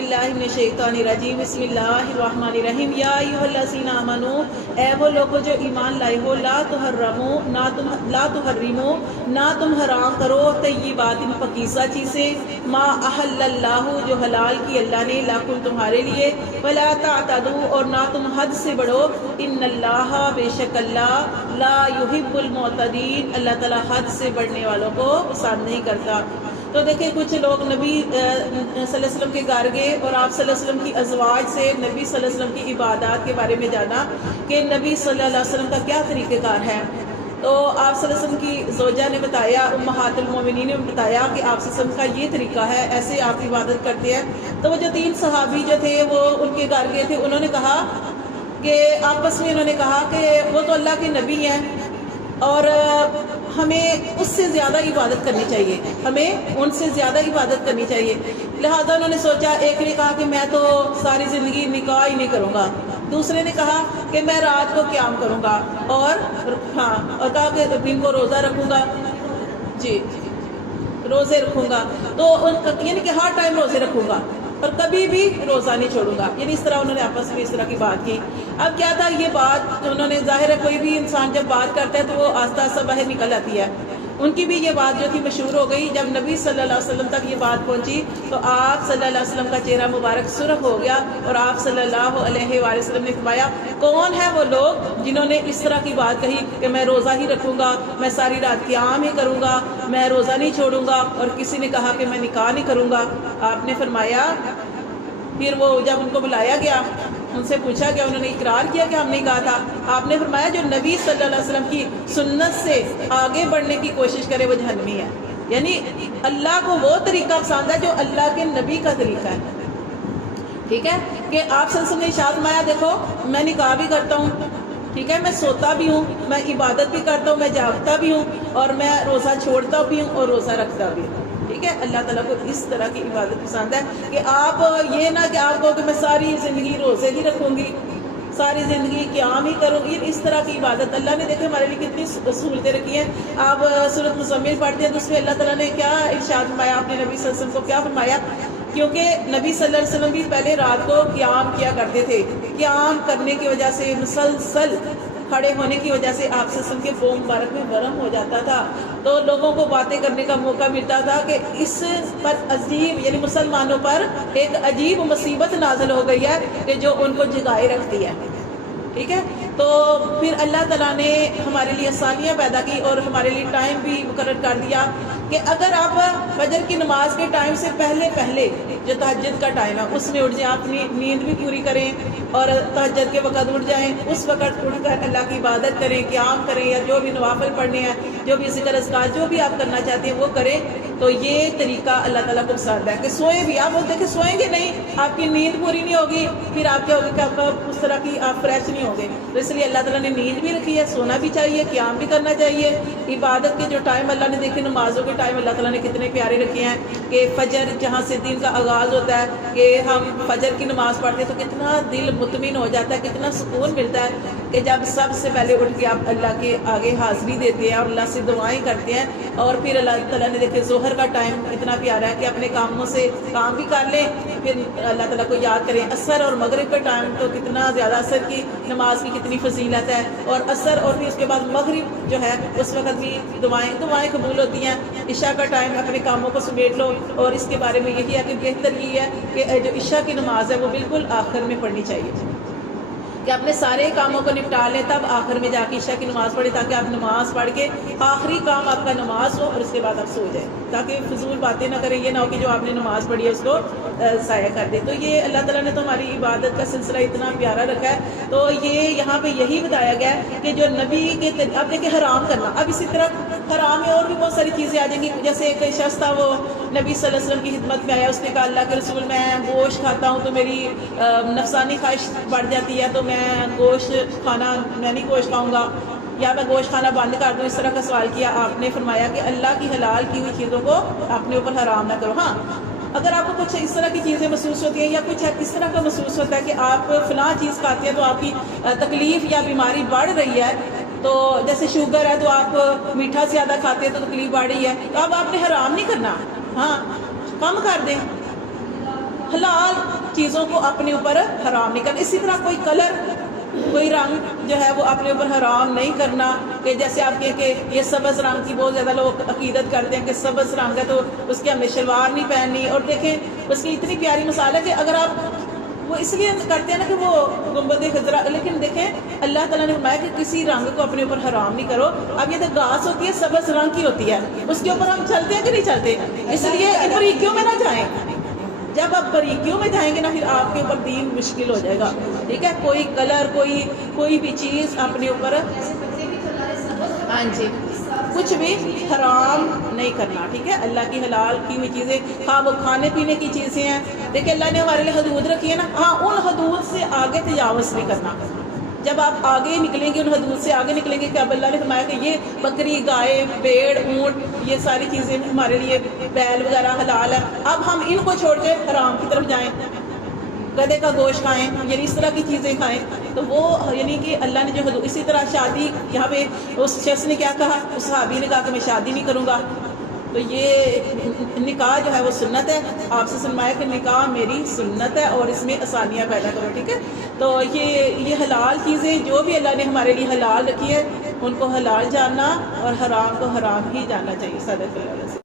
اللہ من الشیطان الرجیم بسم اللہ الرحمن الرحیم یا ایھا الذین آمنو اے وہ لوگ جو ایمان لائے ہو لا تحرمو نہ تم حرام کرو طیبات پاکیزہ چیزیں ما احل اللہ جو حلال کی اللہ نے لکم تمہارے لیے ولا تعتدوا اور نہ تم حد سے بڑھو ان اللہ بے شک اللہ لا یحب المعتدین اللہ تعالیٰ حد سے بڑھنے والوں کو پسند نہیں کرتا۔ تو دیکھیں کچھ لوگ نبی صلی اللہ علیہ وسلم کے گھر گئے اور آپ صلی اللہ علیہ وسلم کی ازواج سے نبی صلی اللہ علیہ وسلم کی عبادات کے بارے میں جانا کہ نبی صلی اللہ علیہ وسلم کا کیا طریقہ کار ہے۔ تو آپ صلی اللہ علیہ وسلم کی زوجہ نے بتایا، امہات المومنین نے بتایا کہ آپ صلی اللہ علیہ وسلم کا یہ طریقہ ہے، ایسے آپ عبادت کرتے ہیں۔ تو وہ جو 3 صحابی جو تھے وہ ان کے گھر گئے تھے، انہوں نے کہا کہ آپس میں انہوں نے کہا کہ وہ تو اللہ کے نبی ہیں اور ہمیں اس سے زیادہ عبادت کرنی چاہیے، ہمیں ان سے زیادہ عبادت کرنی چاہیے۔ لہذا انہوں نے سوچا، ایک نے کہا کہ میں تو ساری زندگی نکاح ہی نہیں کروں گا، دوسرے نے کہا کہ میں رات کو قیام کروں گا اور کہا کہ دن کو روزہ رکھوں گا، جی روزے رکھوں گا، تو یعنی کہ ہر ٹائم روزے رکھوں گا اور کبھی بھی روزہ نہیں چھوڑوں گا، یعنی اس طرح انہوں نے آپس میں اس طرح کی بات کی۔ اب کیا تھا یہ بات، انہوں نے ظاہر ہے کوئی بھی انسان جب بات کرتا ہے تو وہ آہستہ آہستہ باہر نکل آتی ہے، ان کی بھی یہ بات جو تھی مشہور ہو گئی۔ جب نبی صلی اللہ علیہ وسلم تک یہ بات پہنچی تو آپ صلی اللہ علیہ وسلم کا چہرہ مبارک سرخ ہو گیا اور آپ صلی اللہ علیہ وآلہ وسلم نے فرمایا، کون ہے وہ لوگ جنہوں نے اس طرح کی بات کہی کہ میں روزہ ہی رکھوں گا، میں ساری رات قیام ہی کروں گا، میں روزہ نہیں چھوڑوں گا، اور کسی نے کہا کہ میں نکاح نہیں کروں گا۔ آپ نے فرمایا، پھر وہ جب ان کو بلایا گیا، ان سے پوچھا گیا، انہوں نے اقرار کیا کہ ہم نے کہا تھا۔ آپ نے فرمایا جو نبی صلی اللہ علیہ وسلم کی سنت سے آگے بڑھنے کی کوشش کرے وہ جہنمی ہے، یعنی اللہ کو وہ طریقہ پسند ہے جو اللہ کے نبی کا طریقہ ہے، ٹھیک ہے، کہ آپ صلی اللہ علیہ وسلم نے ارشاد فرمایا، دیکھو میں نکاح بھی کرتا ہوں، ٹھیک ہے، میں سوتا بھی ہوں، میں عبادت بھی کرتا ہوں، میں جاگتا بھی ہوں، اور میں روزہ چھوڑتا بھی ہوں اور روزہ رکھتا بھی ہوں، ٹھیک ہے۔ اللہ تعالیٰ کو اس طرح کی عبادت پسند ہے کہ آپ یہ نہ کہ آپ کہو کہ میں ساری زندگی روزے ہی رکھوں گی، ساری زندگی قیام ہی کروں گی، اس طرح کی عبادت اللہ نے دیکھے ہمارے لیے کتنی سہولتیں رکھی ہیں۔ آپ سورۃ مزمل پڑھتے ہیں تو اس میں اللہ تعالیٰ نے کیا ارشاد فرمایا، اپنے نبی صلی اللہ علیہ وسلم کو کیا فرمایا، کیونکہ نبی صلی اللہ علیہ وسلم بھی پہلے رات کو قیام کیا کرتے تھے، قیام کرنے کی وجہ سے مسلسل کھڑے ہونے کی وجہ سے آپ سے کے فوم مبارک میں ورم ہو جاتا تھا، تو لوگوں کو باتیں کرنے کا موقع ملتا تھا کہ اس پر عجیب، یعنی مسلمانوں پر ایک عجیب مصیبت نازل ہو گئی ہے کہ جو ان کو جگائے رکھتی ہے، ٹھیک ہے۔ تو پھر اللہ تعالیٰ نے ہمارے لیے آسانیاں پیدا کی اور ہمارے لیے ٹائم بھی مقرر کر دیا کہ اگر آپ فجر کی نماز کے ٹائم سے پہلے جو تہجد کا ٹائم ہے اس میں اٹھ جائیں، اپنی نیند بھی پوری کریں اور تہجد کے وقت اٹھ جائیں، اس وقت اٹھ کر اللہ کی عبادت کریں، قیام کریں، یا جو بھی نوافل پڑھنے ہیں، جو بھی ذکر اذکار جو بھی آپ کرنا چاہتے ہیں وہ کریں، تو یہ طریقہ اللہ تعالیٰ کو پسند ہے۔ کہ سوئیں بھی، آپ بولتے کہ سوئیں گے نہیں، آپ کی نیند پوری نہیں ہوگی، پھر آپ کیا ہوگا کہ آپ اس طرح کی آپ فریش نہیں ہوں گے، تو اس لیے اللہ تعالیٰ نے نیند بھی رکھی ہے، سونا بھی چاہیے، قیام بھی کرنا چاہیے۔ عبادت کے جو ٹائم اللہ نے دیکھے، نمازوں کے ٹائم اللہ تعالیٰ نے کتنے پیارے رکھے ہیں کہ فجر جہاں سے دن کا آغاز ہوتا ہے کہ ہم فجر کی نماز پڑھتے ہیں تو کتنا دل مطمئن ہو جاتا ہے، کتنا سکون ملتا ہے کہ جب سب سے پہلے اٹھ کے آپ اللہ کے آگے حاضری دیتے ہیں اور اللہ سے دعائیں کرتے ہیں، اور پھر اللہ تعالیٰ نے دیکھے ظہر کا ٹائم اتنا پیارا ہے کہ اپنے کاموں سے کام بھی کر لیں، پھر اللہ تعالیٰ کو یاد کریں۔ عصر اور مغرب کا ٹائم تو کتنا زیادہ، عصر کی نماز کی کتنی فضیلت ہے، اور عصر اور پھر اس کے بعد مغرب جو ہے اس وقت بھی دعائیں قبول ہوتی ہیں۔ عشاء کا ٹائم اپنے کاموں کو سمیٹ لو، اور اس کے بارے میں یہی ہے کہ بہتر یہ ہے کہ جو عشاء کی نماز ہے وہ بالکل آخر میں پڑھنی چاہیے، کہ اپنے سارے کاموں کو نپٹا لیں، تب آخر میں جا کے عشاء کی نماز پڑھیں، تاکہ آپ نماز پڑھ کے آخری کام آپ کا نماز ہو اور اس کے بعد آپ سو جائیں، تاکہ فضول باتیں نہ کریں، یہ نہ ہو کہ جو آپ نے نماز پڑھی ہے اس کو ضائع کر دیں۔ تو یہ اللہ تعالیٰ نے تو ہماری عبادت کا سلسلہ اتنا پیارا رکھا ہے، تو یہ یہاں پہ یہی بتایا گیا ہے کہ جو نبی کے اب دیکھیں حرام کرنا، اب اسی طرح حرام میں اور بھی بہت ساری چیزیں آ جائیں گی۔ جیسے ایک شخص تھا، وہ نبی صلی اللہ علیہ وسلم کی خدمت میں آیا، اس نے کہا اللہ کے رسول میں گوشت کھاتا ہوں تو میری نفسانی خواہش بڑھ جاتی ہے، تو میں گوشت کھانا میں نہیں گوشت کھاؤں گا، یا میں گوشت کھانا بند کر دوں، اس طرح کا سوال کیا۔ آپ نے فرمایا کہ اللہ کی حلال کی ہوئی چیزوں کو اپنے اوپر حرام نہ کرو۔ ہاں، اگر آپ کو کچھ اس طرح کی چیزیں محسوس ہوتی ہیں یا کچھ اس طرح کا محسوس ہوتا ہے کہ آپ فلاں چیز کھاتے ہیں تو آپ کی تکلیف یا بیماری بڑھ رہی ہے، تو جیسے شوگر ہے تو آپ میٹھا زیادہ کھاتے ہیں تو تکلیف بڑھ رہی ہے، تو اب آپ نے حرام نہیں کرنا، ہاں کم کر دیں، حلال چیزوں کو اپنے اوپر حرام نہیں کرنا. اسی طرح کوئی کلر، کوئی رنگ جو ہے وہ اپنے اوپر حرام نہیں کرنا. کہ جیسے آپ کہیں کہ یہ سبز رنگ کی بہت زیادہ لوگ عقیدت کرتے ہیں کہ سبز رنگ ہے تو اس کی ہمیں شلوار نہیں پہننی. اور دیکھیں اس کی اتنی پیاری مثال ہے کہ اگر آپ وہ اس لیے کرتے ہیں نا کہ وہ گنبد خضرا، لیکن دیکھیں اللہ تعالیٰ نے فرمایا کہ کسی رنگ کو اپنے اوپر حرام نہیں کرو. اب یہ تو گھاس ہوتی ہے سبز رنگ کی ہوتی ہے، اس کے اوپر ہم چلتے ہیں کہ نہیں چلتے؟ اس لیے ان باریکیوں میں نہ جائیں. جب آپ باریکیوں میں جائیں گے نا پھر آپ کے اوپر دین مشکل ہو جائے گا. ٹھیک ہے، کوئی کلر، کوئی بھی چیز اپنے اوپر ہاں جی کچھ بھی حرام نہیں کرنا. ٹھیک ہے، اللہ کی حلال کی ہوئی چیزیں، ہاں وہ کھانے پینے کی چیزیں ہیں. دیکھیں اللہ نے ہمارے لیے حدود رکھی ہے نا، ہاں ان حدود سے آگے تجاوز نہیں کرنا. جب آپ آگے نکلیں گے، ان حدود سے آگے نکلیں گے کہ اب اللہ نے فرمایا کہ یہ بکری، گائے، بھیڑ، اونٹ، یہ ساری چیزیں ہمارے لیے، بیل وغیرہ حلال ہے. اب ہم ان کو چھوڑ کے حرام کی طرف جائیں، گدے کا گوشت کھائیں، یعنی اس طرح کی چیزیں کھائیں، تو وہ یعنی کہ اللہ نے جو حدود. اسی طرح شادی، یہاں پہ اس شخص نے کیا کہا، اس صحابی نے کہا کہ میں شادی نہیں کروں گا. تو یہ نکاح جو ہے وہ سنت ہے. آپ سے فرمایا کہ نکاح میری سنت ہے اور اس میں آسانیاں پیدا کرو. ٹھیک ہے، تو یہ حلال چیزیں جو بھی اللہ نے ہمارے لیے حلال رکھی ہے ان کو حلال جاننا اور حرام کو حرام ہی جاننا چاہیے. صدق اللہ علیہ وسلم.